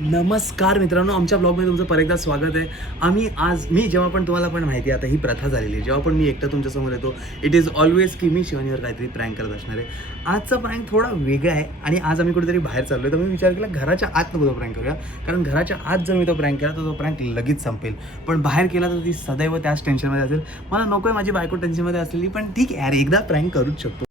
नमस्कार मित्रांनो, आमच्या ब्लॉगमध्ये तुमचं परत एकदा स्वागत आहे. मी जेव्हा पण तुम्हाला पण माहिती आहे, आता ही प्रथा झालेली आहे, जेव्हा पण मी एकटा तुमच्यासमोर येतो इट इज ऑलवेज की मी शिवानीवर काहीतरी प्रँक करत असणार आहे. आजचा प्रँक थोडा वेगळा आहे आणि आज आम्ही कुठेतरी बाहेर चाललो आहे. तर मी विचार केला घराच्या आत नको तो प्रँक करूया, कारण घराच्या आत जर मी तो प्रँक केला तर तो प्रँक लगेच संपेल. पण बाहेर केला तर ती सदैव त्याच टेन्शनमध्ये असेल. मला नको आहे माझी बायको टेन्शनमध्ये असलेली, पण ठीक आहे यार, एकदा प्रँक करूच शकतो.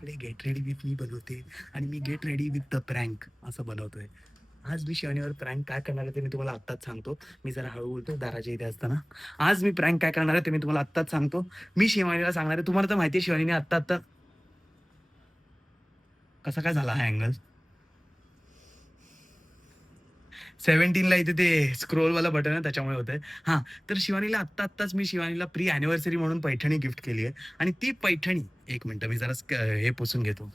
इकडे गेट रेडी विथ मी बनवते आणि मी get ready with the prank असं बनवतोय. आज मी शिवानीवर प्रँक काय करणार आहे ते मी तुम्हाला आत्ताच सांगतो. मी जरा हळू बोलतो दाराच्या इथे असताना. आज मी प्रँक काय करणार आहे ते मी तुम्हाला आत्ताच सांगतो. मी शिवानीला सांगणार आहे. तुम्हाला तर माहिती आहे शिवानीने आत्ता कसा काय झाला हा अँगल. 17ला इथे ते स्क्रोलवाला बटन आहे त्याच्यामुळे होतंय. हां, तर शिवानीला आत्ताच मी शिवानीला प्री अॅनिव्हर्सरी म्हणून पैठणी गिफ्ट केली आहे आणि ती पैठणी एक मिनिटं मी जरा हे पुसून घेतो.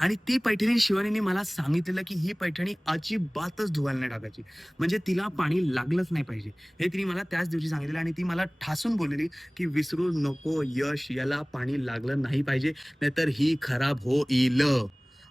आणि ती पैठणी शिवानीने मला सांगितलेलं की ही पैठणी अजिबातच धुवायला नाही टाकायची, म्हणजे तिला पाणी लागलंच नाही पाहिजे. हे तिने मला त्याच दिवशी सांगितलेलं आणि ती मला ठासून बोललेली की विसरू नको यश, याला पाणी लागलं नाही पाहिजे, नाहीतर ही खराब होईल,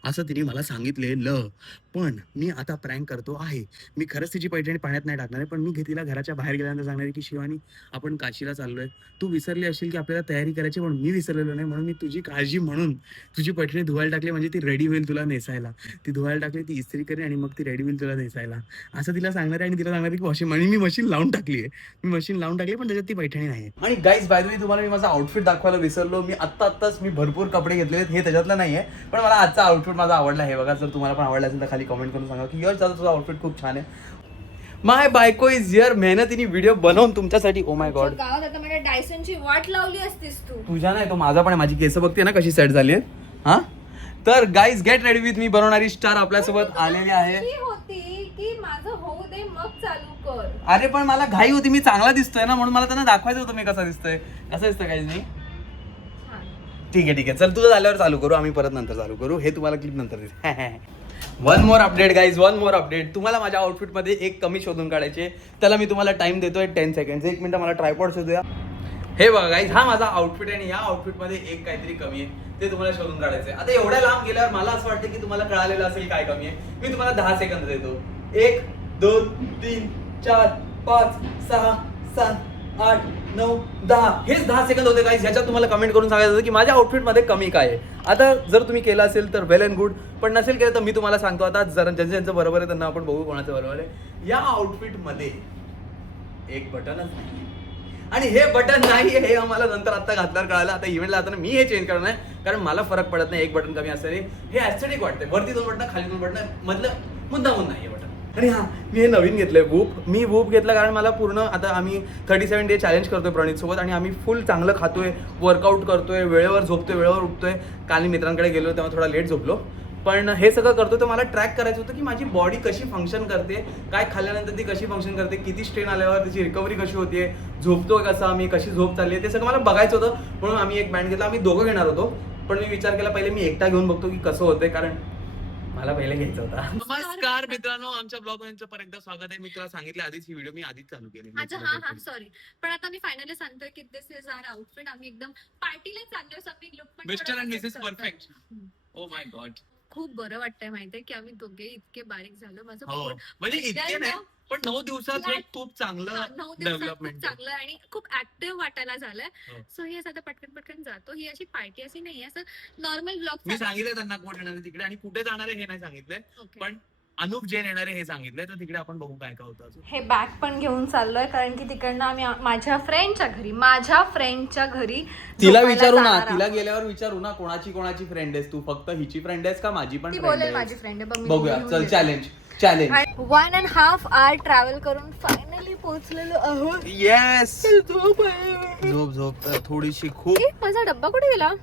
असं तिने मला सांगितलेलं. पण मी आता प्रँक करतो आहे. मी खरंच तिची पैठणी पाण्यात नाही टाकणार आहे, पण मी तिला घराच्या बाहेर गेल्यानंतर सांगणार आहे की शिवानी आपण काशीला चाललोय. तू विसरली असेल की आपल्याला तयारी करायची, पण मी विसरलेलो नाही, म्हणून मी तुझी काळजी म्हणून तुझी पैठणी धुवायला टाकली, म्हणजे ती रेडी होईल तुला नेसायला. ती धुवायला टाकली, ती इस्त्री करेन आणि मग ती रेडी होईल तुला नेसायला, असं तिला सांगणार आहे. आणि तिला सांगणार आहे की वॉशिंग आणि मी मशीन लावून टाकली आहे. मी मशीन लावून टाकली पण त्याच्यात ती पैठणी नाही आहे. आणि गाईज बाय द वे तुम्हाला मी माझा आउटफिट दाखवायला विसरलो. मी आत्ताच मी भरपूर कपडे घेतलेले आहेत, हे त्याच्यातलं नाही आहे, पण मला आजचा आउटफिट माझा आवडला आहे. बघा, जर तुम्हाला पण आवडला असेल तर खाली कमेंट करून सांगा की यश दादा तुझा आउटफिट खूप छान आहे. माय बायको इज हिअर. मेहनतीने व्हिडिओ बनवून तुमच्यासाठी. ओ माय गॉड, गावात आता माझ्या डायसनची वाट लावली असतीस तू. तुझ्या नाही, तो माझा पण आहे. माझी केस बघते ना कशी सेट झाली आहे. हा, तर guys get ready with me बनवणारी स्टार आपल्यासोबत आलेली आहे. होती की माझं होऊ दे मग चालू कर. अरे पण मला घाई होती, मी चांगला दिसतोय ना, म्हणून मला त्यांना दाखवायचं होतं मी कसा दिसतोय. कसं दिसतोय गाईज मी. ठीक आहे चल, तुझं झाल्यावर चालू करू, आम्ही परत नंतर चालू करू. हे तुम्हाला क्लिप नंतर दिसेल. One more update guys, one more update. तुम्हाला माझ्या आउटफिटमध्ये एक कमी शोधून काढायचे, त्याला मी तुम्हाला टाइम देतोय 10 सेकंड. एक मिनिट मला ट्रायपॉड शोधूया. हे बघा गाईज, हा माझा आउटफिट आहे आणि या आउटफिटमध्ये एक काहीतरी कमी आहे, ते तुम्हाला शोधून काढायचं आहे. आता एवढ्या लांब गेल्यावर मला असं वाटतं की तुम्हाला कळालेलं असेल काय कमी आहे. मी तुम्हाला 10 सेकंद देतो. 1 2 3 4 5 6 7 8 9 10. हेच 10 सेकंद होते गाईज. ह्याच्यात तुम्हाला कमेंट करून सांगायचं होतं की माझ्या आउटफिटमध्ये कमी काय आहे. आता जर तुम्ही केलं असेल तर वेल अँड गुड, पण नसेल केलं तर मी तुम्हाला सांगतो. आता जरा ज्यांचं बरोबर आहे त्यांना आपण बघू कोणाचं बरोबर आहे. या आउटफिटमध्ये एक बटनच नाही आणि हे बटन नाही हे आम्हाला नंतर आता घातल्यावर कळालं. आता इव्हेंटला आता मी हे चेंज करणार आहे, कारण मला फरक पडत नाही एक बटन कमी असेल. हे ॲस्थेटिक वाटतंय, वरती 2 बटन खाली 2 बटन, मधलं मुद्दामून नाही हे बटन. आणि हां, मी हे नवीन घेतलंय वूप. मी वूप घेतलं कारण मला पूर्ण आता आम्ही 37 डे चॅलेंज करतोय प्रणितसोबत आणि आम्ही फुल चांगलं खातोय, वर्कआउट करतोय, वेळेवर झोपतोय, वेळेवर उठतोय. काल मी मित्रांकडे गेलो तेव्हा थोडा लेट झोपलो, पण हे सगळं करतो तर मला ट्रॅक करायचं होतं की माझी बॉडी कशी फंक्शन करते, काय खाल्ल्यानंतर ती कशी फंक्शन करते, किती स्ट्रेन आल्यावर त्याची रिकव्हरी कशी होते, झोपतोय कसा मी, कशी झोप चालली आहे, ते सगळं मला बघायचं होतं. म्हणून आम्ही एक बँड घेतला. आम्ही दोघं घेणार होतो, पण मी विचार केला पहिले मी एकटा घेऊन बघतो की कसं होतंय, कारण मला पहिले घ्यायचं होता. नमस्कार मित्रांनो, आमच्या ब्लॉग मध्ये परत एकदा स्वागत आहे. मी तुला सांगितलं आधीच ही व्हिडिओ मी आधीच चालू केली. अच्छा हा सॉरी, पण आता मी फायनली सांगतोय की दिस इज आवर आउटफिट. आम्ही एकदम पार्टीला चाललोय, समथिंग लुक पण mister and Mrs perfect. Oh my God, खूप बरं वाटतंय माहितीये की आम्ही दोघे इतके बारीक झालो. माझं हो पोट म्हणजे इतके नाही, पण 9 दिवसात हे खूप चांगलं 9 दिवसात खूप डेव्हलपमेंट चांगलं आणि खूप ऍक्टिव्ह वाटायला झालंय. हो. सो हे आता पटकन जातो. ही अशी पार्टी अशी नाहीये, असं नॉर्मल ब्लॉग. मी सांगितलं त्यांना कोण येणार आहे तिकडे आणि कुठे जाणार आहे हे नाही सांगितलंय, पण अनुप जैन येणार आहे हे सांगितलंय. तर तिकडे आपण बघू काय काय होतं अजून. हे बॅग पण घेऊन चाललोय कारण की तिकडनं आम्ही माझ्या फ्रेंडच्या घरी तिला झोपायला विचारू ना, जाणार तिला आहोत. गेल्यावर विचारू ना कोणाची फ्रेंड आहेस तू, फक्त हिची फ्रेंड आहेस का माझी पण ती फ्रेंड बोलेल माझी आहेस. फ्रेंड आहे. बघूया, चल चॅलेंज 1.5 hour ट्रॅव्हल करून फायनली पोहोचलेलो आहोत. येस, झोप आहे. झोप तर थोडीशी खूप. माझा डब्बा कुठे गेला.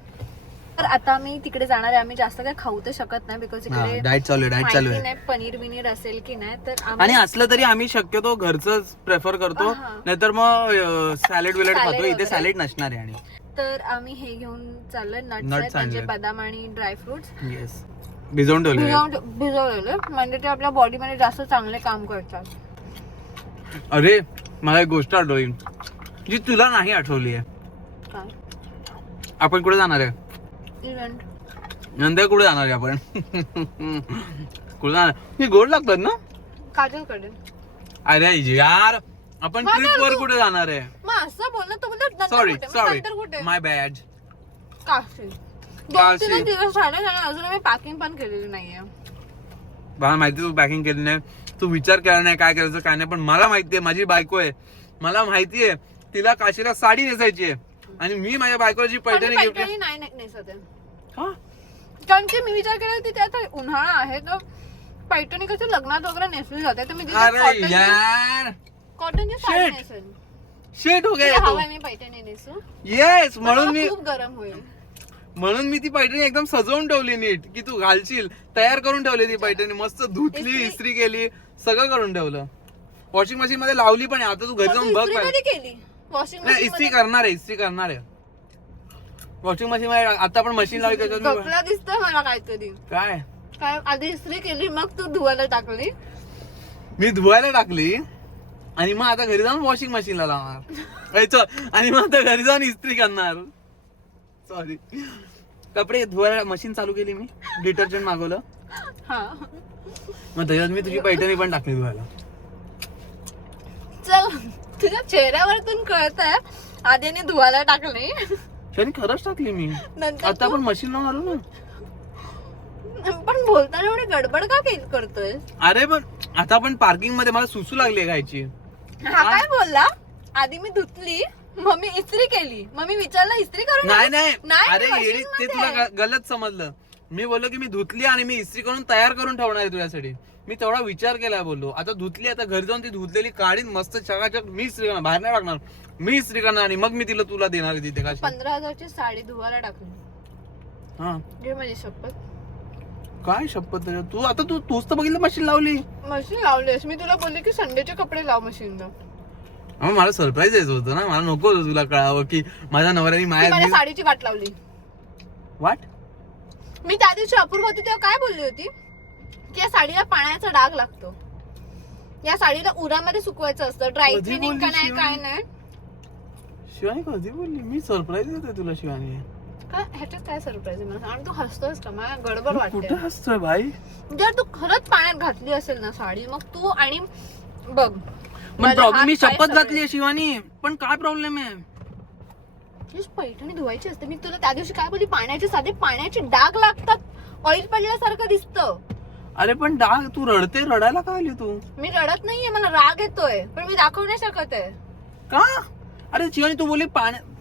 तर आता मी तिकडे जाणार आहे. आम्ही जास्त काही खाऊ तर शकत नाही बिकॉज इकडे डाएट चालू आहे. नाही पनीर बिनीर असेल की नाही. तर आणि असलं तरी आम्ही शक्यतो घरचंच प्रेफर करतो, नाहीतर मग सॅलेड विलेड खातो. इथे सॅलेड नसणार आहे. आणि तर आम्ही हे घेऊन चाललोय Nuts नट्स म्हणजे आणले. बदाम आणि ड्रायफ्रुट्स. येस, भिजवून ठेवले. भिजवलेले म्हणजे ते आपल्या बॉडीमध्ये जास्त चांगले काम करतात. अरे मला एक गोष्ट आठवली जी तुला नाही आठवली आहे. काय? आपण कुठे जाणार आहे? इव्हेंट. नंतर कुठे जाणार आहे आपण? कुठे जाणार? हे गोड लागतात ना? काजलकडे. अरे यार आपण मग ट्रिप वर तू- कुठे जाणार आहे? मग असं बोल ना, तू बोलत नंतर सॉरी कुठे? मग सॉरी नंतर कुठे? माय बॅड. काशी. काशी. 2-3 दिवस झाले आणि अजून मी पॅकिंग पण केलेली नाहीये. मला माहिती तू पॅकिंग केली नाही, तू विचार केला नाही काय करायचं काय नाही, पण मला माहितीये माझी बायको आहे, मला माहितीये तिला काशीला साडी नेसायची आहे आणि मी माझ्या बायकोला जी पण मी पैठणी गिफ्ट. पैठणी नाही नेसत आहे. हा कारण की मी विचार केला की ते आता उन्हाळा आहे तर पैठणी कसं लग्नात वगैरे नेसली जाते, तर मी अरे यार कॉटनची साडी Shit. नेसेल. शेट हो तुला गया हवंय मी पैठणी नेसू? येस पण म्हणून मला मी खूप गरम होईल. ती पैठणी एकदम सजवून ठेवली नीट की तू घालशील, तयार करून ठेवली ती पैठणी, मस्त धुतली, इस्त्री केली, सगळं करून ठेवलं. वॉशिंग मशीन मध्ये लावली पण आहे. आता तू घरी पण जाऊन तू बघ इस्त्री पाहिजे. कधी केली? वॉशिंग नाही इस्त्री करणार आहे, इस्त्री करणार आहे. वॉशिंग मशीन मध्ये आता पण मशीन लावली त्याच्यात मी- गपला दिसतंय मला काहीतरी. काय काय आधी इस्त्री केली मग तू धुवायला टाकली? मी धुवायला टाकली आणि मग आता घरी जाऊन वॉशिंग मशीनला लावणार. आणि मग आता घरी जाऊन इस्त्री करणार. सॉरी, कपडे धुवायला मशीन चालू केली मी, डिटर्जंट मागवलं, हा मग त्याच्यात मी तुझी पैठणी पण टाकली धुवायला. चल, तुझ्या चेहऱ्यावरतून कळतंय आधीने धुवायला टाकली. शनी खरंच टाकली मी. नंतर आता पण मशीन लावून आलो ना. पण बोलताना एवढी गडबड का करतोय? अरे पण आता पण पार्किंग मध्ये मला सुसू लागली खायची. हा काय बोलला? आधी मी धुतली मग मी इस्त्री केली, मग मी विचारलं इस्त्री करून नाही आली? नाही अरे machine येडी, ते मध्ये. तुला गलत समजलं. मी बोललो की मी धुतली आणि मी इस्त्री करून तयार करून ठेवणार आहे तुझ्यासाठी. मी तेवढा विचार केलाय बोललो. आता धुतली, आता घरी जाऊन ती धुतलेली काढीन मस्त चकाचक मी इस्त्री करणार, बाहेर नाही टाकणार, मी इस्त्री करणार आणि मग मी तुला देणार आहे तिथे. काशी 15,000ची साडी धुवायला टाकली. हा घे माझी शपथ. काय शपथ त्याच्यात? तूच तर बघितलं मशीन लावली. मशीन लावलीस? मी तुला बोलले की संडेचे कपडे लाव मशीनला. मला सरप्राईज द्यायचं होतं ना, मला नको होतं तुला कळावं की माझ्या नवऱ्याने माझ्या माझ्या साडीची वाट लावली. वाट. मी त्या दिवशी अपूर्व होती तेव्हा काय बोलली होती की या साडीला पाण्याचा डाग लागतो, या साडीला उरामध्ये सुकवायचं असतं, ड्राय कधी क्लिनिंग का बोलली नाही शिवानी? काय नाही. शिवानी कधी बोलली? मी सरप्राईज देतोय तुला शिवानी. काय ह्याच्यात काय सरप्राईज आहे मला? आणि तू हसतोयस का? मला गडबड वाटते. कुठे हसतोय भाई? जर तू खरंच पाण्यात घातली असेल ना साडी, मग तू आणि बघ पण माझे प्रॉब्लेम, हात मी पाय शपथ सगळे. घातली शिवानी, पण काय प्रॉब्लेम आहे? तुझी पैठणी धुवायची असते. मी तुला त्या दिवशी काय बोलली? पाण्याचे साधे पाण्याचे डाग लागतात, ऑइल पडल्यासारखं दिसतं. अरे पण डाग, तू रडते, रडायला का आली तू? मी रडत नाहीये, मला राग येतोय, पण मी दाखवू नाही शकत आहे. का? अरे शिवानी तू बोलली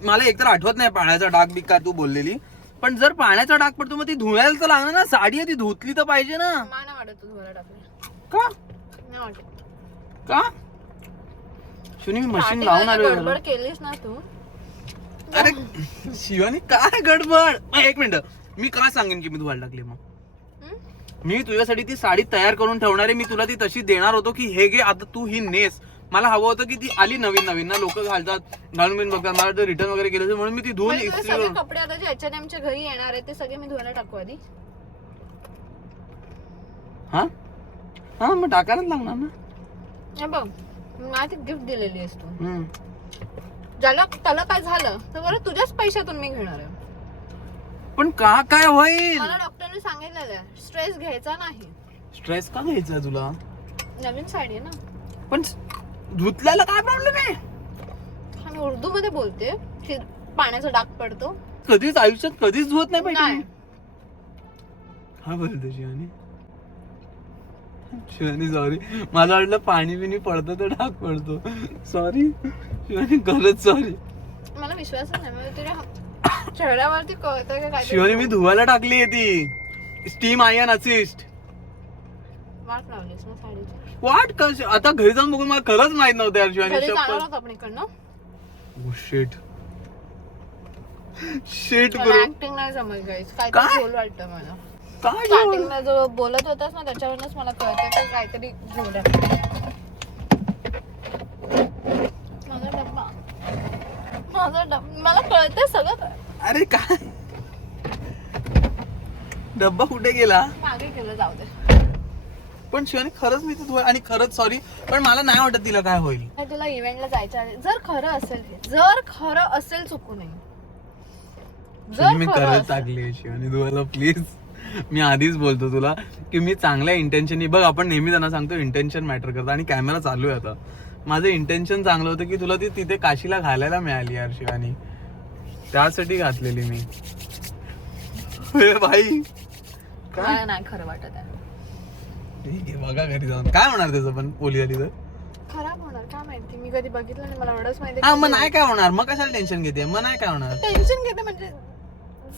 मला एकतर आठवत नाही पाण्याचा डाग बी का तू बोललेली, पण जर पाण्याचा डाग पडतो मग ती धुवायला तर लागणार ना, साडी आहे ती धुतली तर पाहिजे ना. मला नाही वाटत तू धुवायला टाकली. का? नाही वाटत. का शिवानी, मी मशीन Starting लावून ला आलो. गडबड केलीस ना तू. अरे शिवानी काय गडबड? एक मिनिट, मी का सांगेन की मी धुवायला टाकली? मग हं? मी तुझ्यासाठी ती साडी तयार करून ठेवणार आहे, मी तुला ती तशी देणार होतो की हे घे आता तू ही नेस. मला हवं होतं की ती आली नवीन नवीन ना, लोक घालतात, घालून बिन बघतात, मला रिटर्न वगैरे केलं म्हणून मी ती धुवून म्हणजे तुझे इस्त्री सगळे करून. कपडे आता जे H&M च्या घरी येणार आहेत ते सगळे मी धुवायला टाकू आधी. हा हा मग टाकायलाच लागणार ना. हे बघ, मला ती गिफ्ट दिलेली आहेस तू, हम्म. ज्याला त्याला काय झालं तर बरं तुझ्याच पैशातून मी घेणार आहे. पण का काय होईल? मला डॉक्टरने सांगितलेलं आहे स्ट्रेस घ्यायचा नाही. स्ट्रेस का घ्यायचा तुला? नवीन साडी आहे ना. पण धुतल्याला काय प्रॉब्लेम आहे? हा, मी उर्दू मध्ये बोलते की पाण्याचा डाग पडतो. कधीच आयुष्यात कधीच धुवत नाही नाही. पाहिजे. हा बोलतो शिवानी. शिवानी सॉरी, मला वाटलं पाणी बिनी पडतं तर डाग पडतो. सॉरी शिवानी, खरंच सॉरी. मला विश्वासच नाही, म्हणजे तुझ्या चेहऱ्यावरती कळतं की काय. शिवानी मी धुवायला टाकली आहे ती स्टीम आयन असिस्ट. वाट लावलीस ना साडीची. वाट कश आता घरी जाऊन बघून मला खरंच माहित नव्हतं यार शिवानी. घरी जाणार शपथ. होत आपण इकडनं. शिट शिट मला ब्रो. ऍक्टिंग नाही जमत गाईस, काय? काहीतरी झोल वाटतं मला. काय स्टार्टिंगला जो बोलत होतास ना त्याच्यावरूनच मला कळतं की काहीतरी झोल आहे. माझा डब्बा मला कळतंय सगळं. अरे काय डब्बा कुठे गेला? मागे केलं, जाऊ दे. पण शिवानी खरंच मी ते आणि खरंच सॉरी, पण मला नाही वाटत तिला काय होईल. तुला इव्हेंटला जायचं आहे, जर खरं असेल हे, जर खरं असेल चुकू नये. मी करत टाकली शिवानी तुम्हाला प्लीज. मी आधीच बोलतो तुला की मी चांगल्या इंटेन्शननी, बघ आपण नेहमी त्यांना सांगतो इंटेन्शन मॅटर करतं, आणि कॅमेरा चालू आहे आता. माझं इंटेन्शन चांगलं होतं की तुला ती तिथे काशीला घालायला मिळाली यार शिवानी, त्यासाठी घातलेली मी. भाई काय नाही खरं वाटत आहे. ठीक आहे बघा घरी जाऊन काय होणार त्याचं, पण ओली आली तर खराब होणार काय माहिती, मी कधी बघितलं नाही, मला एवढंच माहिती. हा मग नाही काय होणार, मग कशाला टेन्शन घेते, मग नाही काय होणार. टेन्शन घेते म्हणजे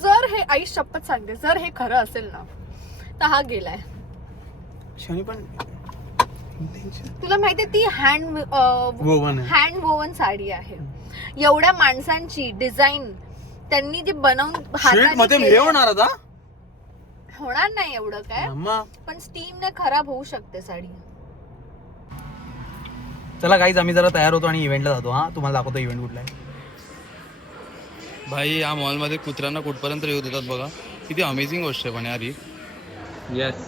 जर हे आई शपथ सांगते, जर हे खरं असेल ना तर हा गेलाय. शिवानी पण तुला माहितीये ती हँड वोवन साडी आहे. एवढ्या माणसांची डिझाईन त्यांनी जे बनवून मध्ये होणार आता, होणार नाही एवढं काय, पण स्टीमने खराब होऊ शकते साडी. चला गाईज आम्ही जरा तयार होतो आणि इव्हेंटला जातो. हा तुम्हाला दाखवतो इव्हेंट कुठला आहे. भाई या मॉलमध्ये कुत्र्यांना कुठपर्यंत येऊ देतात बघा, किती अमेझिंग गोष्ट आहे पण यार ही. येस,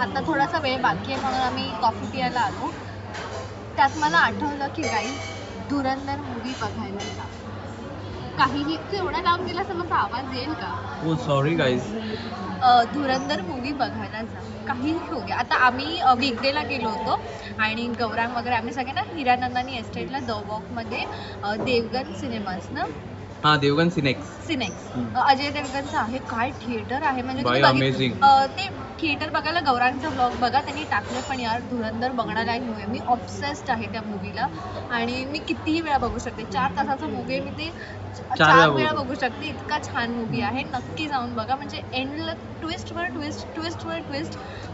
आता थोडासा वेळ बाकी आहे म्हणून आम्ही कॉफी पियाला आलो. त्यात मला आठवलं की गाईज धुरंधर मूवी बघायला जा. काहीही तू एवढा लांब गेला तर माझा आवाज येईल का? ओ सॉरी गाईज. धुरंधर मूवी बघायला जा, काहीही हो गया. आता आम्ही वीकडेला गेलो होतो आणि गौरांग वगैरे आम्ही सगळे ना हिरानंदानी एस्टेटला द वॉकमध्ये देवगन सिनेमास ना, हा देवगन सिनेक्स अजय देवगनचं आहे. काय थिएटर आहे म्हणजे ते थिएटर बघायला गौरांगचा ब्लॉग बघा, त्यांनी टाकलं. पण यार धुरंधर बघण्याला एक मूवी आहे, मी ऑब्सेस्ड आहे त्या मूवीला आणि मी कितीही वेळा बघू शकते. 4 तासाचा मूवी आहे, मी ते 4 वेळा बघू शकते. इतका छान मूवी आहे, नक्की जाऊन बघा. म्हणजे एंडला ट्विस्ट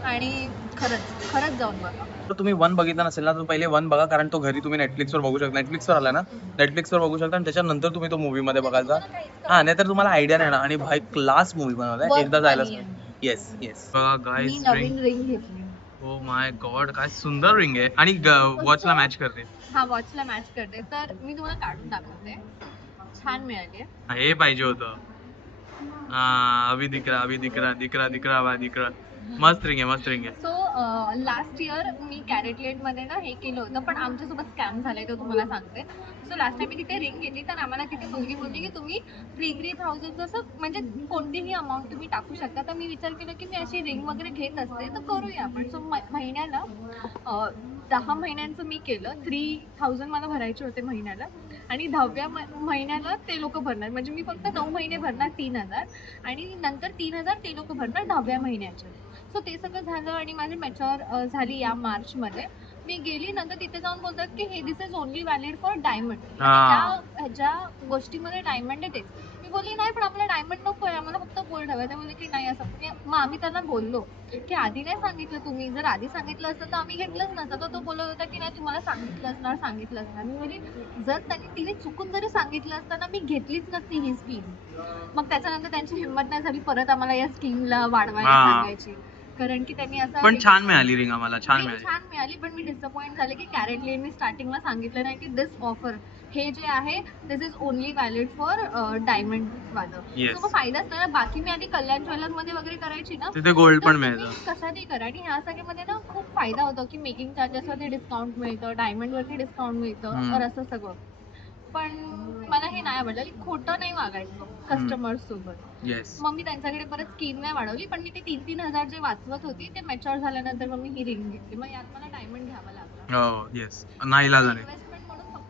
आणि खरंच जाऊन बघा. तर तुम्ही 1 बघितला नसेल ना तर पहिले 1 बघा, कारण तो घरी तुम्ही नेटफ्लिक्सवर बघू शकता. नेटफ्लिक्सवर आला ना, नेटफ्लिक्सवर बघू शकता आणि त्याच्यानंतर तुम्ही तो मूवी मध्ये बघायचा. हा नाही तर तुम्हाला आयडिया नाही ना. आणि भाई क्लास मूवी बनवलाय, एकदा जायलाच. येस बघा गाईस, नवीन रिंग घेतली. ओ माय गॉड काय सुंदर रिंग आहे, आणि वॉचला मॅच करते. हा वॉचला मॅच करते, तर मी तुम्हाला काढून दाखवते. छान मिळाली. हे पाहिजे होतं. अभी दिख रहा. मस्त रिंग आहे. सो लास्ट इयर मी कॅरेटलेट मध्ये ना हे केलं होतं, पण आमच्यासोबत स्कॅम झालाय तो तुम्हाला सांगते. सो लास्ट टाइम मी तिथे रिंग घेतली तर आम्हाला तिथे मुलगी बोलली की तुम्ही 3,000 जसं म्हणजे कोणतीही अमाऊंट तुम्ही टाकू शकता. तर मी विचार केला की मी अशी रिंग वगैरे घेत असते तर करूया आपण. सो महिन्याला 10 महिन्यांचं मी केलं. 3,000 मला भरायचे होते महिन्याला, आणि 10व्या महिन्याला ते लोक भरणार. म्हणजे मी फक्त 9 महिने भरणार 3,000 आणि नंतर 3,000 ते लोक भरणार 10व्या महिन्याचे. सो ते सगळं झालं आणि माझी मॅच्युअर झाली या मार्चमध्ये. मी गेली, नंतर तिथे जाऊन बोलतात की हे this is only valid for diamond. ज्या गोष्टीमध्ये डायमंड आहे तेच. मी बोलली नाही, पण आपल्याला डायमंड नको आहे, आम्हाला फक्त गोल्ड हवं. ते बोलले की नाही असं. मग आम्ही त्यांना बोललो की आधी नाही सांगितलं तुम्ही, जर आधी सांगितलं असतं तर आम्ही घेतलंच नसतं. तर तो बोलत होता की नाही तुम्हाला सांगितलं असणार. मी बोलली जर तिने चुकून जरी सांगितलं असतं ना, मी घेतलीच नसती ही स्कीम. मग त्याच्यानंतर त्यांची हिंमत नाही झाली परत आम्हाला या स्कीमला वाढवायला सांगायची, कारण की त्यांनी असं. पण छान मिळाली रिंग आम्हाला, छान मिळाली. पण मी डिसअपॉइंट झाले की कॅरेटलेननी स्टार्टिंगला सांगितलं नाही की दिस ऑफर हे जे आहे this is only valid for diamond वालं. मग फायदाच नाही. बाकी मी आधी कल्याण ज्वेलर मध्ये वगैरे करायची ना, तिथे गोल्ड पण मिळतं, कशातही करा. आणि ह्या सगळ्यामध्ये ना खूप फायदा होतो की मेकिंग चार्जेस वरती डिस्काउंट मिळतं, डायमंड वरती डिस्काउंट मिळतं, तर असं सगळं. पण मला हे नाही आवडलं, खोटं नाही वागायचं कस्टमर सोबत. मग मी त्यांच्याकडे परत स्कीम नाही वाढवली, पण मी ते 3,000 जे वाचवत होती ते मॅच्युअर झाल्यानंतर मग मी ही रिंग घेतली. मग यात मला डायमंड घ्यावा लागला. नाही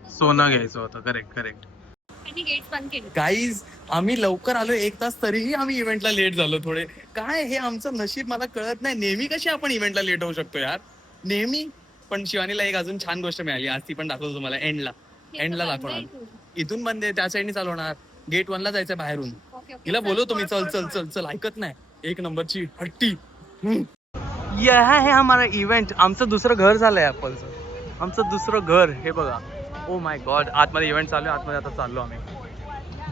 सोनं घ्यायचं होतं. करेक्ट. आणि गेट्स बंद केले. गाईज आम्ही लवकर आलो 1 तास, तरीही आम्ही इव्हेंटला लेट झालो थोडे. काय हे आमचं नशीब मला कळत नाही. नेहमी कशी आपण इव्हेंटला लेट होऊ शकतो यार, नेहमी. पण शिवानीला एक अजून छान गोष्ट मिळाली आज, ती पण दाखवतो तुम्हाला. एंडला दाखवणार. इथून बंद आहे, त्या साईडनी चालवणार. गेट 1 ला जायचं बाहेरून. हिला बोलव तुम्ही, चल ऐकत नाही. 1 नंबरची हट्टी. यह है हमारा इव्हेंट. आमचं दुसरं घर झालंय ऍपलचं, आमचं दुसरं घर. हे बघा. ओ माय गॉड, आतमध्ये इव्हेंट चालू आहे. आतमध्ये आता चाललो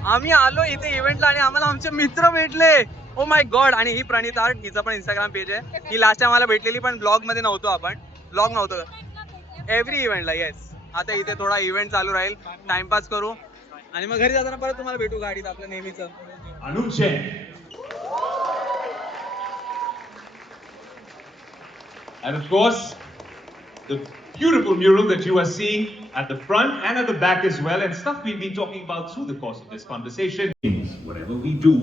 आम्ही आलो इथे इव्हेंटला आणि आम्हाला आमचे मित्र भेटले. Oh my God. आणि ही प्रणित आर्ट, हिचा पण इंस्टाग्राम पेज आहे. ही लास्ट टाइम मला भेटलेली, पण ब्लॉग मध्ये नव्हतो आपण. ब्लॉग नव्हतं एव्हरी इव्हेंटला. येस. आता इथे थोडा इव्हेंट चालू राहील, टाइमपास करू आणि मग घरी जाताना परत तुम्हाला भेटू गाडीत आपलं नेहमीच. And of course, the beautiful mural that you are seeing at the front and at the back as well, and stuff we've been talking about through the course of this conversation. Whatever we do,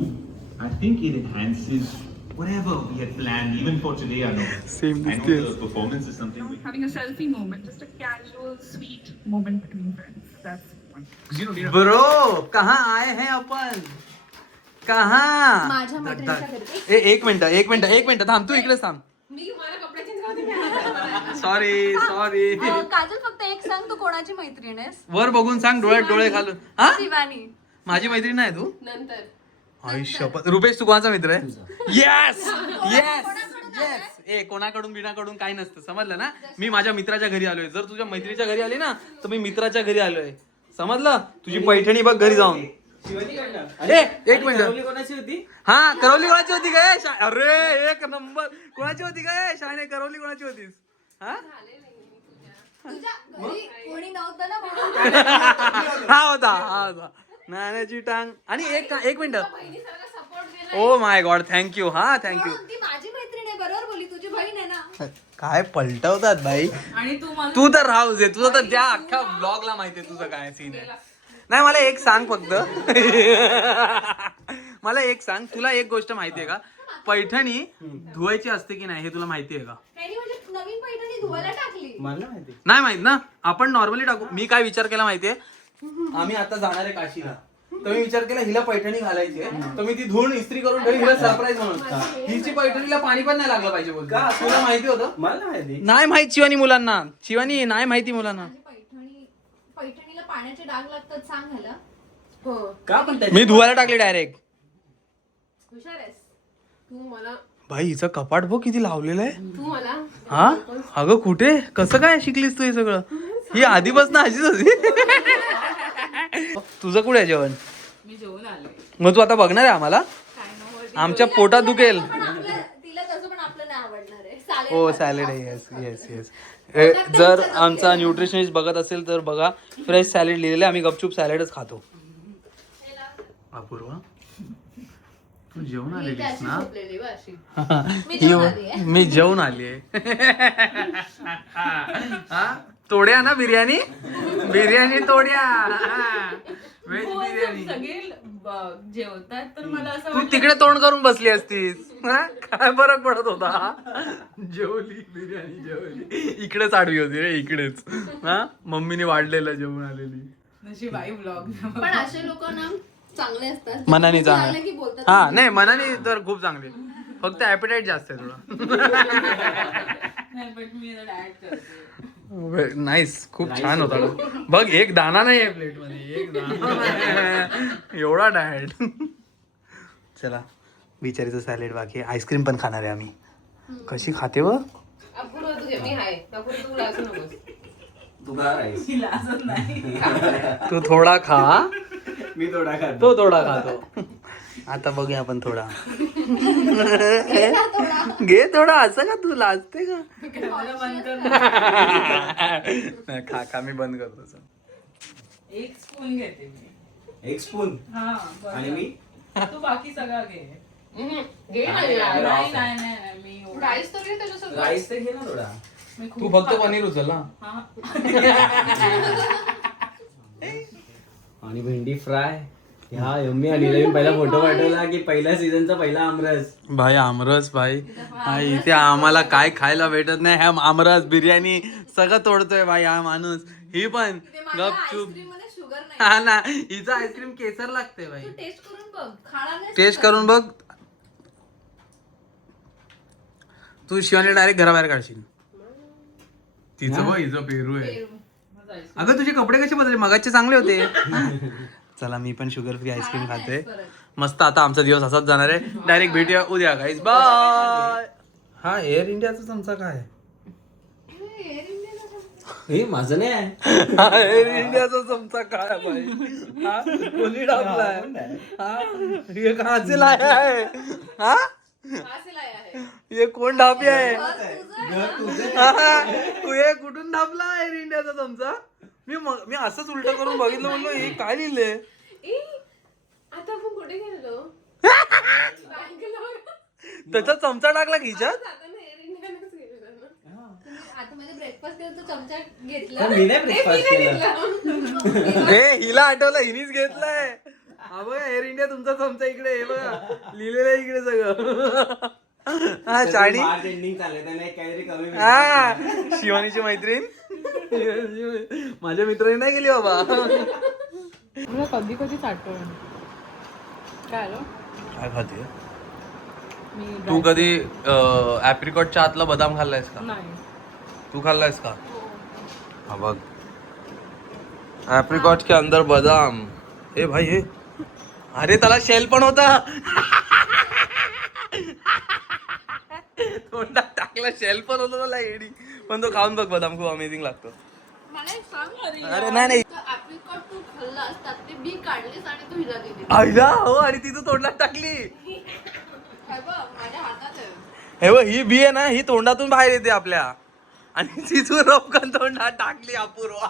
I think it enhances whatever we had planned, even for today. I know. I know the performance is something. Having a selfie moment, just a casual, sweet moment between friends. That's one. Because you know, bro कहाँ आए हैं आपण कहाँ माझ्या मैत्रिणीच्या घरी. एक minute थांब तू इकडेच थांब सॉरी काजल फक्त एक सांग, तू कोणाची मैत्रीण आहेस? वर बघून सांग, डोळ्यात डोळे घालून. हा शिवानी. माझी मैत्रीण आहे तू. नंतर आई शपथ. रुपेश तू कोणाचा मित्र आहे? येस कोणाकडून बिनाकडून काही नसतं, समजलं ना. मी माझ्या मित्राच्या घरी आलोय. जर तुझ्या मैत्रीच्या घरी आली ना तर मी मित्राच्या घरी आलोय, समजलं. तुझी पैठणी बघ घरी जाऊन. एक मिनिट. कोणाची होती? हा करवली कोणाची होती काय? अरे एक नंबर. कोणाची होती काय शाने? करवली कोणाची होतीस? हा तुझ्या घरी कोणी नव्हतं ना म्हणून. हा होता नाण्याची टांग. आणि एक minute. Oh my God, thank you. हा थँक्यू. ती माझी मैत्रीण आहे, बरोबर बोली. तुझी बहीण आहे ना. काय पलटवतात बाई. आणि तू तर राहू दे, तुझं तर त्या अख्ख्या ब्लॉगला माहितीये तुझं काय सीन आहे. नाही मला एक सांग फक्त. मला एक सांग, तुला एक गोष्ट माहितीये का? पैठणी धुवायची असते की नाही हे तुला माहितीये का? त्यांनी म्हणजे नवीन पैठणी धुवायला टाकली. मला माहिती. नाही माहित ना. आपण नॉर्मली टाकू. मी काय विचार केला माहितीये, आम्ही आता जाणार आहे काशीला, तर मी विचार केला हिला पैठणी घालायची आहे, तर मी ती धुवून इस्त्री करून ठेवली हिला सरप्राईज म्हणून. हिची पैठणीला पाणी पण नाही लागलं पाहिजे बोल. तुला माहिती होतं? मला माहिती. नाही माहित शिवानी मुलांना. शिवानी नाही माहिती मुलांना. पैठणीला पाण्याचे डाग लागतात सांग ह्याला. हो का पण मी धुवायला टाकली डायरेक्ट. हुशार आहेस तू. मला भाई हिचं कपाट बघ किती लावलेलं आहे. तू मला हा अगं कुठे कसं काय शिकलीस तू हे सगळं? ही आधीपासून अशीच होती. तुझं कुठे आहे जेवण? मी जेवून आले. मग तू आता बघणार आहे आम्हाला? आमच्या पोटात दुखेल. तिला तसं पण आपलं नाही आवडणार आहे. हो सॅलेड आहे. येस जर आमचा न्यूट्रिशनिस्ट बघत असेल तर बघा, फ्रेश सॅलेड लिहिलेलं आहे. आम्ही गपचूप सॅलेडच खातो. अपूर्वा तू जेवण आलेलीस ना? मी जेवण आली आहे. तोड्या ना बिर्याणी तोड्या. व्हेज बिर्याणी. सगळे जेवतात तर मला असं तू तिकडे तोंड करून बसली असतीस. हा? काय फरक पडत होता? जेवली बिर्याणी जेवली. इकडेच आडवी होती रे, इकडेच. हा मम्मीने वाढलेलं जेवण आलेली. नशीब आई ब्लॉग. पण असे लोक ना चांगले असतात. मनाने लागलं चांगले. की बोलतात. हा नाही मनाने तर खूप चांगले, फक्त ऍपिटाईट जास्त आहे थोडं. नाही पण मी ऍड करते. नाईस. खूप छान होता. बघ एक दाना नाही आहे प्लेट मध्ये. एक दाना एवढा डाएट. चला बिचारीचं सॅलेड बाकी. आईस्क्रीम पण खाणार आहे आम्ही. कशी खाते व? अपूर्व तू घे, मी आहे. अपूर्व तू लाजू नकोस. तू का राहीस? तिला असं नाही. तू थोडा खा, मी थोडा खातो. तो थोडा खातो. आता बघूया आपण थोडा. घे थोडा. असं का तू लाजते का? कॅमेरा बंद कर. नाही, खा मी बंद करतो. चल. एक स्पून घेते मी. एक स्पून. हा बरं. आणि मी तू बाकी सगळं घे. घे ना यार. नाही मी एवढं- राईस तर घे त्याच्यासोबत. राईस तर घे ना थोडा. मी खूप तू फक्त खातो. पनीर उचल ना. हा. आणि भेंडी फ्राय. ह्या यम्मी आलेला. मी पहिला फोटो पाठवला की पहिल्या सीझनचा पहिला आमरस. भाई आमरस भाई. इथे आम्हाला काय खायला भेटत नाही. ह्या आमरस बिर्याणी सगळं तोडतोय भाई हा माणूस. ही पण गपचूप. मध्ये शुगर नाही. हा ना हिचं आईस्क्रीम केसर लागते भाई. तू टेस्ट करून बघ. खाणार नाही. टेस्ट करून बघ. तू शिवानी डायरेक्ट घराबाहेर काढशील. तिचं बघ हिचं पेरू आहे. अगं तुझे कपडे कसे बदलले? मगाचे चांगले होते. चला मी पण शुगर फ्री आईस्क्रीम खाते. मस्त. आता आमचा दिवस असाच जाणार आहे. डायरेक्ट भेटूया उद्या गाईज. बाय. हा एअर इंडियाचा चमचा काय? हे माझं नाही आहे. हा एअर इंडियाचा चमचा काय भाई? हा कोणी टाकलाय? हा हे कहाचे लाया है? हा हे कोण ढापी आहे? हे कुठून ढापला एअर इंडियाचा चमचा? मी असंच उलट करून बघितलं, म्हणलो हे काय लिहिलंय? आता आपण कुठे गेलो? त्याचा चमचा टाकला खिच्यात. आता ना एअर इंडियानेच गेलेलो ना. हातामध्ये ब्रेकफास्ट केलं चमचा घेतला पण मी नाही ब्रेकफास्ट केला. ए हिला आठवलं, हिनीच घेतलंय. हा बघा एअर इंडिया तुमचा चमचा इकडे हे बघा लिहिलेलं आहे इकडे सगळं. हा चाणी मार्च एंडिंग चाललंय त्याने एक काहीतरी कमी हा शिवानीची मैत्रीण माझ्या मित्राने नाही गेली बाबा. मला कधी कधीच आठवण काय आलो काय खाते मी तू कधी ऍप्रिकॉटच्या आतला बदाम खाल्लायस का? नाही तू खाल्लायस का? हा बघ ऍप्रिकॉट के अंदर बदाम. ए भाई हे अरे त्याला शेल पण होता. तोंडात टाकला शेल पण होता त्याला एडी. पण तो खाऊन बघ बदाम खूप अमेझिंग लागतो. मला एक सांग अरे नाही नाही ऍप्रिकॉट तू खाल्लास त्यात ते बी काढलीस आणि तू हिला दिली आईला हो आणि ती तू तोंडात टाकली. काय बघ माझ्या हातात आहे. हे बघ ही बी आहे ना ही तोंडातून बाहेर येते आपल्या आणि ती तू रोपकन तोंडात टाकली अपूर्व.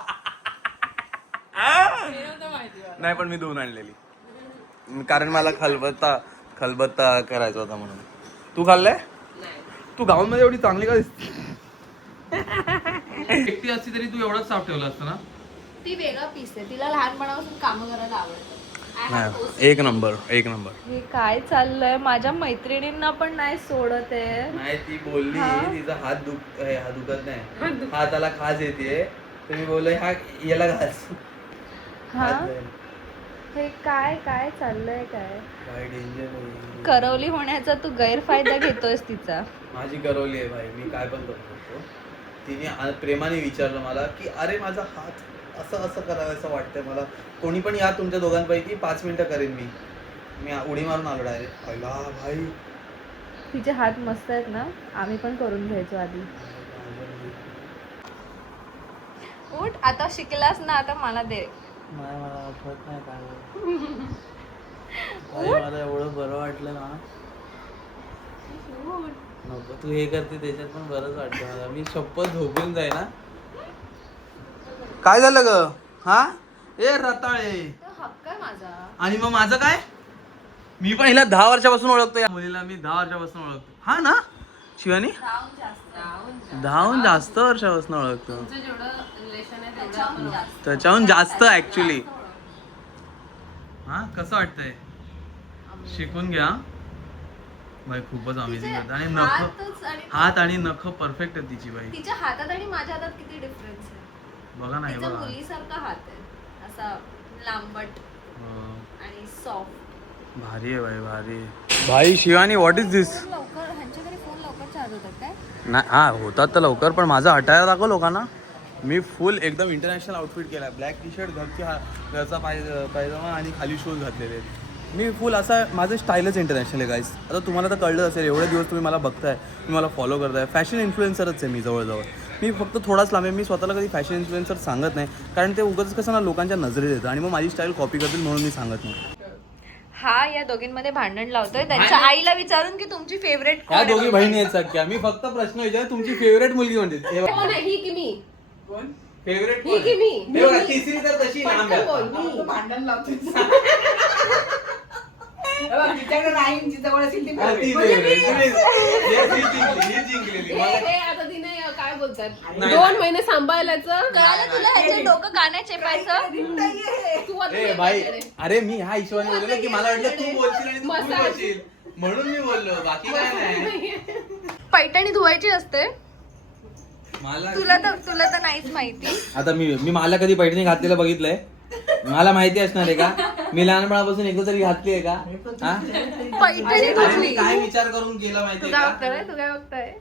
नाही पण मी धुवून आणलेली कारण मला खलबत्ता करायचा होता म्हणून. तू खाल्लंय? तू गाऊन मध्ये एवढी चांगली का दिसते? एकटी असती तरी तू एवढाच साफ ठेवला असता ना. ती वेगळा पीस आहे, तिला लहानपणापासून कामं करायला आवडतं. नाही एक नंबर एक नंबर. हे काय चाललंय, माझ्या मैत्रिणींना पण नाही सोडत आहे. नाही ती बोलली तिचा हात दुखत नाही, हाताला खाज येते. तर मी बोललो हा याला घास. हा हे काय काय चाललंय काय काय डेंजर. करवली होण्याचा तू गैरफायदा घेतोयस तिचा. माझी करवली आहे भाई, मी काय पण करू शकतो. तिने प्रेमाने विचारलं मला की अरे माझा हात असं असं करावं असं वाटतंय मला. कोणी पण या तुमच्या दोघांपैकी 5 मिनिटं करेन मी उडी मारून आलो डायरेक्ट. पहिला भाई तिचे हात मस्त आहेत ना, आम्ही पण करून घ्यायचो आधी. उठ आता शिकलास ना, आता मला दे. मला आठवत नाही काय. मला एवढं बरं वाटलं ना. नको तू हे करते त्याच्यात पण बरंच वाटतं मला. मी शपथ झोपून जाई ना. काय झालं ग? हा ए रताळे. हक्क आहे माझा. आणि मग माझं काय? मी पण हिला 10 वर्षापासून ओळखतो. या मुलीला मी 10 वर्षापासून ओळखतो. हा ना शिवानी? 10हून जास्त वर्षापासून ओळखतो. जेवढं रिलेशन आहे तेवढं त्याच्याहून जास्त ऍक्च्युली. हा कसं वाटतंय? शिकून घ्या बाई, खूपच अमेझिंग होतं. आणि नख हात आणि नख परफेक्ट आहे तिची बाई. तिच्या हातात आणि माझ्या हातात किती डिफरन्स आहे बघा ना हे तिचा. बघा मुलीसारखा हात आहे, असा लांबट आणि सॉफ्ट. भारी आहे भाई भारी आहे. भाई शिवानी व्हॉट इज दिस? लवकर ह्यांच्या घरी फोन लवकर चार्ज होतात काय? नाही हा होतात तर लवकर, पण माझा हटायला दाखव लोकांना. मी फुल एकदम इंटरनॅशनल आउटफिट केला. ब्लॅक टी शर्ट, घरचा पायजामा आणि खाली शूज घातलेले आहेत. मी फुल असा माझं स्टाईलच इंटरनॅशनल आहे गाईस. आता तुम्हाला तर कळलं असेल, एवढे दिवस तुम्ही मला बघताय, तुम्ही मला फॉलो करताय. फॅशन इन्फ्लुएन्सरच आहे मी जवळजवळ. मी फक्त थोडाच लांब आहे. मी स्वतःला कधी फॅशन इन्फ्लुएन्सर सांगत नाही, कारण ते उगाच कसं ना लोकांच्या नजरेत येतं आणि मग माझी स्टाईल कॉपी करतील म्हणून मी सांगत नाही. हा या दोघींमध्ये भांडण लावतोय त्यांच्या आईला विचारून की तुमची फेवरेट ह्या दोघी बहिणी आहेत सख्या. मी फक्त प्रश्न विचार, तुमची फेवरेट मुलगी म्हणते. कोण आहे? ही की मी? फेवरेट ही की मी? तिसरी तर तशी लांब आहे. बोल, मी. भांडण लावतो तिच्याकडे नाही जवळ असेल ती हा, ती favorite. ही जिंकलेली. हे, हे, आता तिने काय बोलतात, नाही. 2 महिने सांभाळायचं. कळालं तुला ह्याचे डोकं कानात चेपायचं. तू आता ए हे भाई बोलते रे. अरे मी ह्या हिशोबाने बोललो की मला वाटलं तू बोलशील आणि तू मसाज. बोलशील म्हणून मी बोललो, बाकी काय नाही. पैठणी धुवायची असते. मला तुला तर नाहीच माहिती. आता मी मला कधी पैठणी घातलेलं बघितलंय? मला माहिती असणार आहे का? मी लहानपणापासून एकदा तरी घातली आहे का? हा? पैठणी अरे धुतली. मी काय विचार करून केला माहितीये तू काय का? बघताय? तू काय बघताय?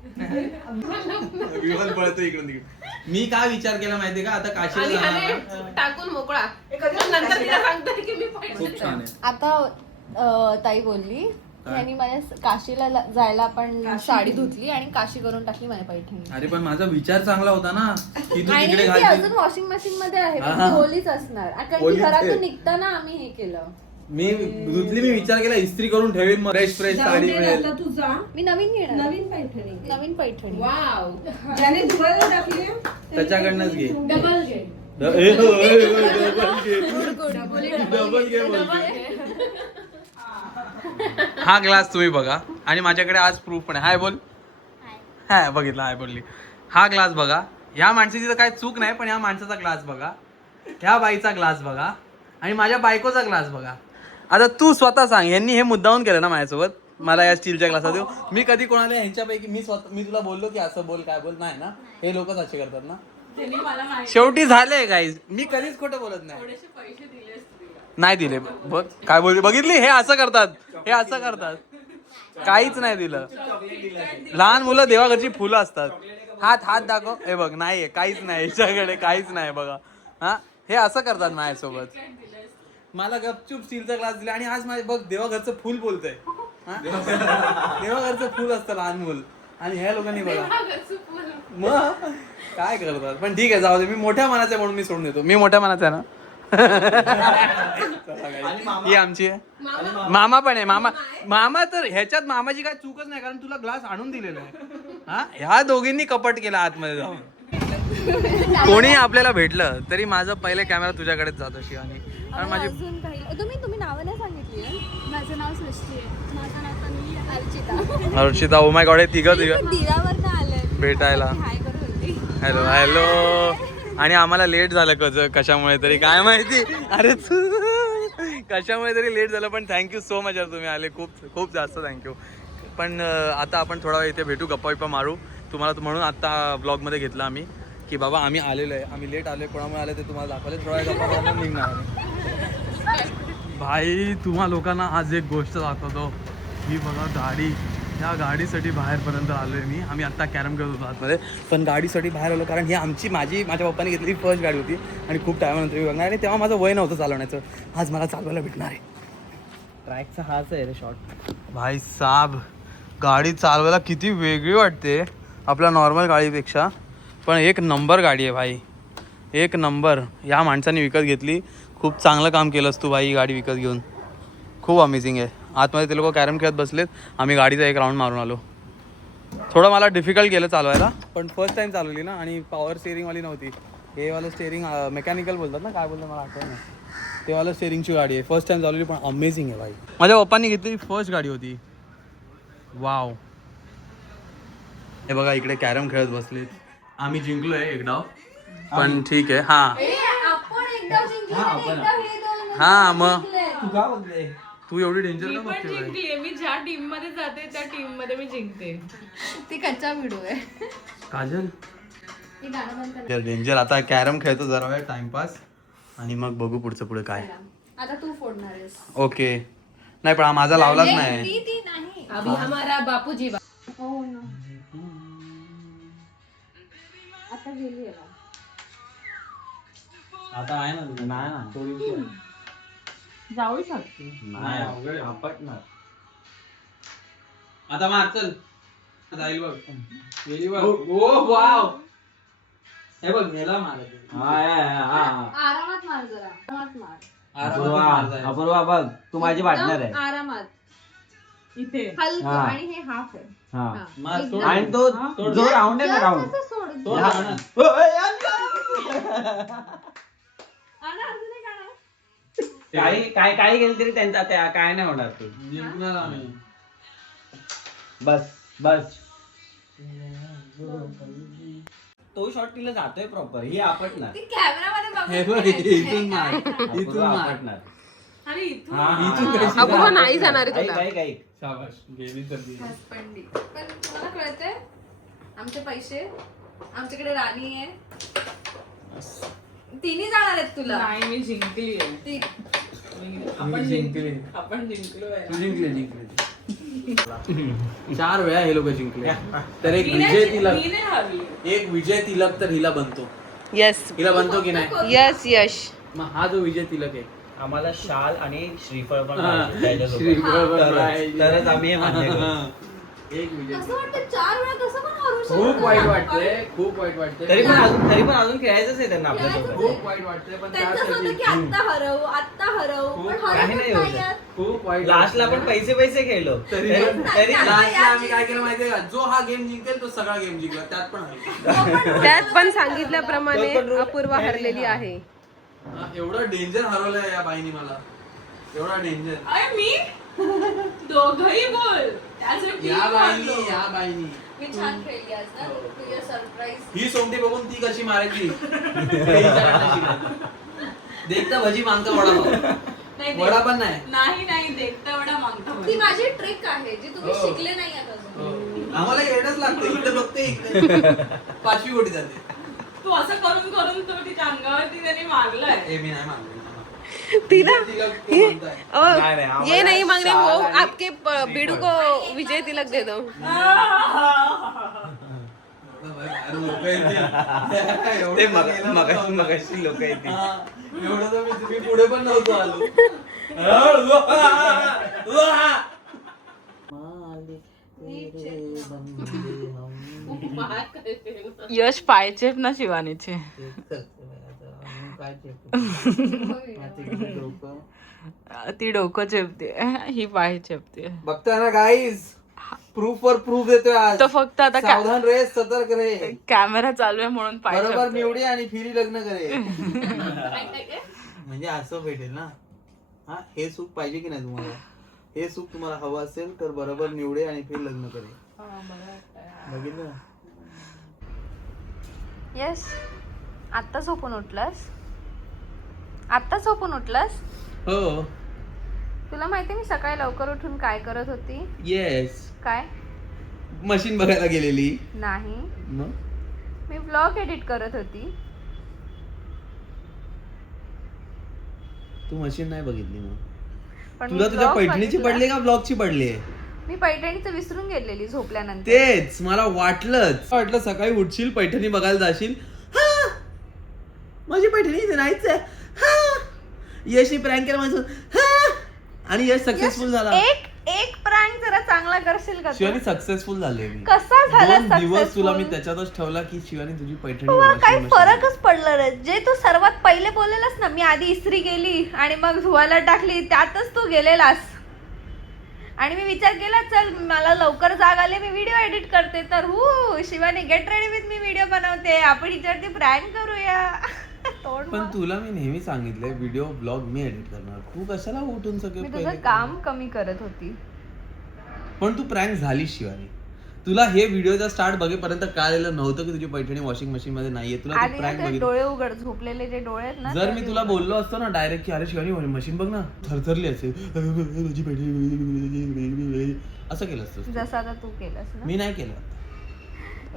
विमान पळतो इकडून तिकडे. मी काय विचार केला माहितीये का? आता आणि काशीला ह्याने जाणार ना. टाकून मोकळा. नंतर तिला सांगतोय की मी पैसे खूप छान आहे. आता ताई बोलली यांनी माझ्या काशीला जायला आपण साडी धुतली आणि काशी करून टाकली माझ्या पैठणी. अरे पण माझा विचार चांगला होता ना की तू आणि तिकडे ती घालशील. अजून वॉशिंग मशीन मध्ये आहे, हा, पण हा. ती ओलीच असणार. कारण की ओलीच आहे. घरातून निघताना आम्ही हे केलं. मी धुतली, मी विचार केला इस्त्री करून ठेवेन, मग फ्रेश साडी मिळेल. आता तू जा मी नवीन घेणार. नवीन पैठणी नवीन पैठणी. वाव. ज्याने धुवायला टाकली त्याच्याकडनंच घे. डबल घे. डबल घे बोलते. हा ग्लास तुम्ही बघा आणि माझ्याकडे आज प्रूफ पण आहे. हाय बोल. हाय बघितलं, हाय बोलली. हा ग्लास बघा, ह्या माणसाची तर काय चूक नाही, पण ह्या माणसाचा ग्लास बघा, ह्या बाईचा ग्लास बघा आणि माझ्या बायकोचा ग्लास बघा. आता तू स्वतः सांग, यांनी हे मुद्दाहून केलं ना माझ्यासोबत, मला या स्टीलच्या ग्लासात देऊ. मी कधी कोणाला ह्यांच्यापैकी मी तुला बोललो की असं बोल काय बोल, नाही ना, हे लोकच असे करतात ना. शेवटी झाले गाईज, मी कधीच खोटं बोलत नाही. नाही दिले बघ काय बोल, बघितली, हे असं करतात, हे असं करतात, काहीच नाही दिलं. लहान मुलं देवाघरची फुलं असतात. हात दाखव, हे बघ नाहीये, काहीच नाही याच्याकडे, काहीच नाही बघा. हा, हे असं करतात माझ्यासोबत. मला गपचूप स्टीलचा ग्लास दिला आणि आज माझे बघ देवाघरचं फुल बोलतंय. देवाघरचं फुल असतं लहान मुल, आणि ह्या लोकांनी बघा मग काय करतात. पण ठीक आहे, जाऊ दे, मी मोठ्या मनाचं आहे म्हणून मी सोडून देतो. मी मोठ्या मनाचं आहे ना. ही आमची आहे. मामा पण आहे. मामा तर ह्याच्यात मामाची काय चूकच नाही, कारण तुला ग्लास आणून दिलेला आहे. हा, ह्या दोघींनी कपट केला आतमध्ये जाऊन. कोणी आपल्याला भेटलं तरी माझा पहिले कॅमेरा तुझ्याकडेच जातो शिवानी, कारण माझी. अजून काही तुम्ही नावं नाही सांगितली. माझं नाव सृष्टी आहे. माझं नाव तन्वी आहे. हर्षिता. ओ माय गॉड, हे तिघं दिरावर आले भेटायला. हाय करत होती. Hello hello. आणि आम्हाला लेट झालं कशामुळे तरी काय माहिती. अरे कशामुळे तरी लेट झालं, पण थँक्यू सो मच यार, तुम्ही आले, खूप खूप जास्त थँक्यू. पण आता आपण थोडा वेळ इथे भेटू, गप्पा बिप्पा मारू. तुम्हाला म्हणून आता ब्लॉगमध्ये घेतलं आम्ही की बाबा आम्ही आलेलो आहे, आम्ही लेट आलो, कोणामुळे आले ते तुम्हाला दाखवले. थोडा वेळ गप्पा मारून निघणार. भाई तुम्हा लोकांना आज एक गोष्ट दाखवतो. ही बघा गाडी, या गाडीसाठी बाहेरपर्यंत आलो आहे मी. आम्ही आत्ता कॅरम खेळत होतो आतमध्ये, पण गाडीसाठी बाहेर आलो कारण ही माझ्या पप्पाने घेतलेली फर्स्ट गाडी होती आणि खूप टायमानंतर मी बघणार. आणि तेव्हा माझं वय नव्हतं चालवण्याचं, आज मला चालवायला भेटणार आहे. ट्रॅकचा हाच आहे रे शॉर्ट. भाई साब, गाडी चालवायला किती वेगळी वाटते आपल्या नॉर्मल गाडीपेक्षा, पण एक नंबर गाडी आहे भाई, एक नंबर. या माणसाने विकत घेतली, खूप चांगलं काम केलंस तू भाई ही गाडी विकत घेऊन, खूप अमेझिंग आहे. आतमध्ये ते लोक कॅरम खेळत बसलेत, आम्ही गाडीचा एक राऊंड मारून आलो. थोडं मला डिफिकल्ट गेलं चालवायला, पण फर्स्ट टाईम चालवली ना, आणि पॉवर स्टेअरिंगवाली नव्हती. हे वालं स्टेअरिंग मेकॅनिकल बोलतात ना, काय बोलतात मला आठवत नाही, ते वालं स्टेअरिंगची गाडी आहे. फर्स्ट टाईम चालवली, पण अमेझिंग आहे भाई. माझ्या पप्पांनी घेतलेली फर्स्ट गाडी होती. वाव. हे बघा इकडे कॅरम खेळत बसलेत. आम्ही जिंकलोय एक डाव, पण ठीक आहे. हा हा, मग तू एवढी डेंजर का बघते? मी ज्या टीम मध्ये जाते त्या टीम मध्ये मी जिंकते. ती कच्चा व्हिडिओ आहे. काजल डेंजर. आता कॅरम खेळतो जरा वेळ टाइमपास, आणि मग बघू पुढचं पुढे काय. आता तू फोडणार आहेस. ओके. नाही पण माझा लावलाच नाही. ती नाही. अभी हमारा बापूजी. हो ना. आता गेली आहे. आता आहे ना तुझं? नाही ना, थोडी जाऊ शकते. नाही आपटणार. आता मार चल, जाईल बघ. गेली बघ. ओ वाव. हे बघ गेला मार. आरामात मार जरा. आरामात मार. अपूर्वा बघ, तू माझी पार्टनर आहे. आरामात. इथे हलकं. हा. आणि हे हाफ आहे. हा. मार सोड. आणि तो जो राऊंड आहे ना, राऊंड असं सोड. सोड हा. ना. आणि अजून एक आणा. काही गेलं तरी त्यांचा काय नाही होणार. तू जिंकणार आम्ही. बस तो शॉट तिला जातोय प्रॉपर. ही आपटणार. ती कॅमेरामध्ये हे बघून बघ, इथून मार, इथून मार. आपटणार. आणि इथून इथून कशी अपूर्वा मार? नाही जाणार आहे तुला. काही शाबाश, गेली तर गेली. हसबंडी. पण तुम्हाला कळतंय, आमचे पैसे, आमच्याकडे राणी आहे, तिन्ही जाणार आहेत तुला. नाही, मी जिंकली आहे. ती आपण जिंकली. आपण जिंकलो आहे. तू जिंकले. 4 वेळा हे लोक जिंकले. तर एक विजय तिलक, मी नाही हवी. एक विजय तिलक तर हिला बनतो. यस हिला बनतो की नाही? यश. मग हा जो विजय तिलक आहे, आम्हाला शाल आणि श्रीफळ पण हा, पाहिजे त्याच्यासोबत. श्रीफळ पण तरच- पाहिजे. तरच आम्ही हे मान्य करू. हा. एक विजय. असं वाटतं 4 वेळा कसं पण हरू शकतो. खूप वाईट वाटतंय, खूप वाईट वाटतंय. तरी पण अजून खेळायचंच आहे त्यांना आपल्यासोबत. खूप वाईट वाटतंय, पण त्यांचं असं होतं की आत्ता हरवू, आत्ता हरवू, पण काही हरवत नाही होऊ नाही शकत. आहेत. खूप वाईट लास्टला वाटतंय. पण पैसे खेळलो. तरी तरी लास्टला आम्ही काय केलं माहितीये का, जो हा गेम जिंकेल तो सगळा गेम जिंकला, त्यात पण हरलो. त्यात पण सांगितल्याप्रमाणे अपूर्वा हरलेली आहे. हा, एवढं डेंजर हरवलंय या बाईनी मला, एवढा डेंजर. अरे मी दोघही बोल. या बाईनी मी छान खेळली आज ना तुझ्या सरप्राईज. ही सोंगटी बघून ती कशी मारायची देखता भजी मागता वडा वडा पण नाही नाही देखता वडा मागतो. ती माझी ट्रिक आहे जी तुम्ही शिकले नाही आता अजून. आम्हाला येणंच लागतं इकडे बघते इकडे 5वी गोटी जाते. तू असं करून करून तो तिच्या अंगावरती त्याने मारलाय. ए मी नाही मागलो. तिला नाही, ये नहीं मांगने वो साल आणि- आपके बीडू को विजय तिलक दे दो. ते मगाशी लोक येतील. एवढं तर मी पुढे पण नव्हतो आलो. यश पायचेत ना शिवानीचे. ती डोकं चेपते ही पाय चेपते. बघताय ना गाईज प्रूफ वर प्रूफ देतोय आज. तो फक्त आता सावधान रे सतर्क रे. कॅमेरा चालू आहे म्हणून पाय बरोबर चेपते. निवडी आणि फिरी लग्न करे म्हणजे असं भेटेल ना. हा हे सुख पाहिजे की नाही तुम्हाला. हे सुख तुम्हाला हवं असेल तर बरोबर निवडे आणि फिर लग्न करे. बघितलं यस आत्ता झोपून उठलास. आत्ता झोपून उठलास. हो तुला माहिती मी सकाळी लवकर उठून काय करत होती. येस काय मशीन बघायला गेलेली. नाही मग मी व्लॉग एडिट करत होती. तू मशीन नाही बघितली मग. पण तुला मी तुझ्या vlog पैठणीची बघितला. पडली का ब्लॉगची पडली. मी पैठणीचं विसरून गेलेली झोपल्यानंतर. तेच मला वाटलं सकाळी उठशील पैठणी बघायला जाशील. हा, माझी पैठणी इथे नाहीच आहे. हा, यशनी प्रँक केला माझं. हा, आणि यश सक्सेसफुल झाला. एक प्रँक जरा चांगला करशील का तू? शिवानी सक्सेसफुल झाले मी. कसा झाला 2 दिवस तुला मी successful? त्याच्यातच ठेवला की शिवानी तुझी पैठणी तुला washing काही machine फरकच पडलं रे. जे तू सर्वात पहिले बोललेलास ना मी आधी इस्त्री केली आणि मग धुवायला टाकली त्यातच तू गेलेलास. आणि मी विचार केला चल मला लवकर जाग आले मी व्हिडिओ एडिट करते तर Shivani get ready with me video बनवते आपण हिच्यावरती प्रँक करूया. तोड पण मग. तुला मी नेहमी सांगितलंय व्हिडिओ ब्लॉग मी एडिट करणार. तू कशाला उठून मी सगळे तुझं काम कमी करत होती. पण तू प्रँक झाली शिवानी. तुला हे व्हिडिओचा स्टार्ट बघेपर्यंत कळलेलं नव्हतं की तुझी पैठणी वॉशिंग मशीन मध्ये नाहीये. तुला आधी प्रँक ना ते बघितलं. डोळे उघड झोपलेले जे डोळे आहेत ना जर ते मी तुला उघड. बोललो असतो ना डायरेक्ट की अरे शिवानी मशीन बघ ना थरथरली असेल तुझी पैठणी असं केलं असतं. जसं आता तू केलंस ना. मी नाही केलं.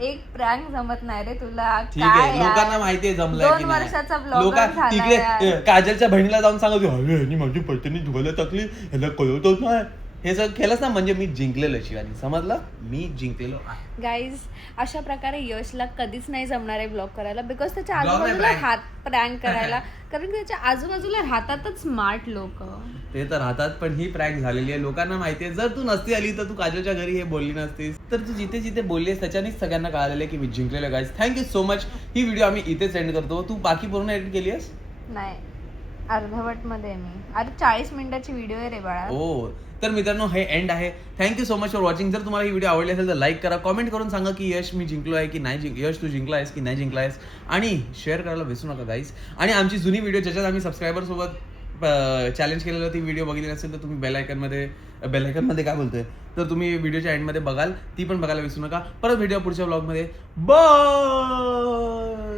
एक प्रँक जमत नाही रे तुला. ठीक काय आहे यार? लोकांना माहितीये जमलंय 2 की नाही. वर्षाचा ब्लॉगर लोक झाला तिकडे यार. काजलच्या बहिणीला जाऊन सांगतो अरे यांनी माझी पैठणी धुवायला टाकली ह्याला कळवतच नाही. हे सगळं केलंच ना म्हणजे मी जिंकलेलो शिवानी. समजलं मी जिंकलेलो आहे. गाईज अशा प्रकारे यशला कधीच नाही जमणार आहे ब्लॉग करायला बिकॉज त्याच्या Vlog नाही, आजूबाजूला prank. हात प्रँक करायला कारण की त्याच्या आजूबाजूला राहतातच स्मार्ट लोक. ते तर राहतात पण ही प्रँक झालेली आहे. लोकांना माहितीये जर तू नसती आली तर तू काजलच्या घरी हे बोलली नसतीस. तर तू जिथे जिथे बोललीस त्याच्यानेच सगळ्यांना कळालेलं की मी जिंकलेलो. Guys thank you so much. ही व्हिडिओ आम्ही इथेच एंड करतो. तू बाकी पूर्ण एडिट केली आहेस. नाही अर्धवट मध्ये मी. अरे 40 मिनिटाची व्हिडिओ आहे रे बाळा. ओ तर मित्रांनो हे एंड आहे. Thank you so much for watching. जर तुम्हाला ही व्हिडिओ आवडली असेल तर लाईक करा. कॉमेंट करून सांगा की यश मी जिंकलो आहे की नाही यश तू जिंकला आहेस की नाही जिंकला आहेस. आणि शेअर करायला विसरू नका गाईज. आणि आमची जुनी व्हिडिओ ज्याच्यात आम्ही सबस्क्रायबर सोबत चॅलेंज केलेलं ती व्हिडिओ बघितली असेल तर तुम्ही बेलायकनमध्ये काय बोलतोय तर तुम्ही व्हिडिओच्या एंडमध्ये बघाल. ती पण बघायला विसरू नका. परत व्हिडिओ पुढच्या व्लॉगमध्ये. बाय.